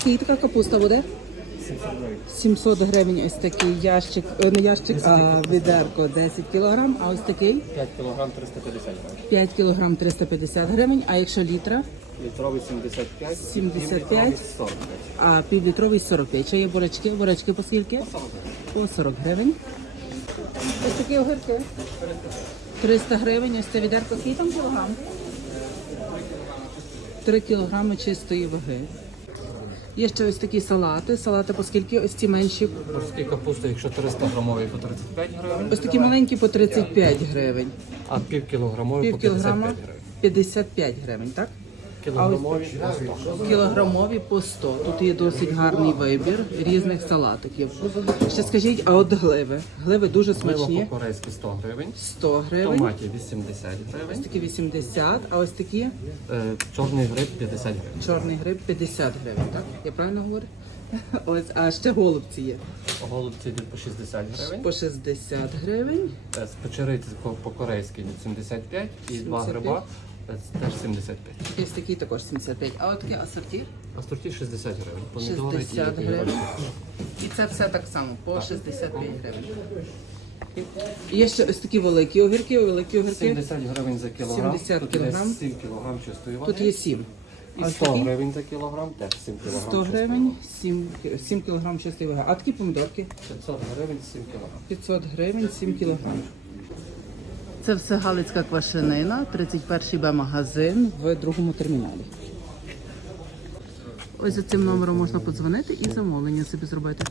Скільки така капуста буде? 700 гривень ось такий ящик, е, не ящик, а відерко 10 кілограм, а ось такий 5 кг 350 гривень. 5 кілограм 350 гривень, а якщо літра, Літровий 75, 75. півлітровий 45. а півлітровий 45. Ще є бурячки, бурячки по скільки? По 40 гривень. Ось такі огірки. 300 гривень, ось це відерко, скільки там кілограм? 3 кілограми чистої ваги. Є ще ось такі салати. Салати по скільки? Ось ці менші. Морські капусти, якщо 300 грамові, по 35 гривень, Ось такі маленькі по 35 гривень. а пів кілограмові Пів по 55 кілограма гривень. 55 гривень, так? Кілограмові по 100. Кілограмові по 100. Тут є досить гарний вибір різних салатиків. Ще скажіть, а от гливи? Гливи дуже Мило смачні. по-корейськи 100 гривень, 100 гривень. томаті 80 Ось гривень, такі 80, а ось такі е, чорний гриб 50 гривень. чорний гриб 50 гривень, так? Я правильно говорю? Ось, а ще голубці є. Голубці йдуть по 60 гривень, По 60 гривень. е, з печериці по- по-корейськи йдуть 75 і два 75. гриба теж 75. Ось такі також 75. А от такі асорті А сорті 60 гривень. Помідори 60 і гривень. І це все так само, по 65 гривень. Є ще ось такі великі огірки, великі огірки. 70 гривень за кілограм. 70 Тут кілограм. є 7 кілограм чистої води. Тут є 7. І 100 такі? гривень за кілограм, теж 7 кілограм. 100 чистої гривень, 7, 7 кг чистої ваги. А такі помідорки? 500 гривень, 7 кілограм. 500 гривень, 7 кг. Це все Галицька квашенина, 31 Б магазин в другому терміналі. Ось за цим номером можна подзвонити і замовлення собі зробити.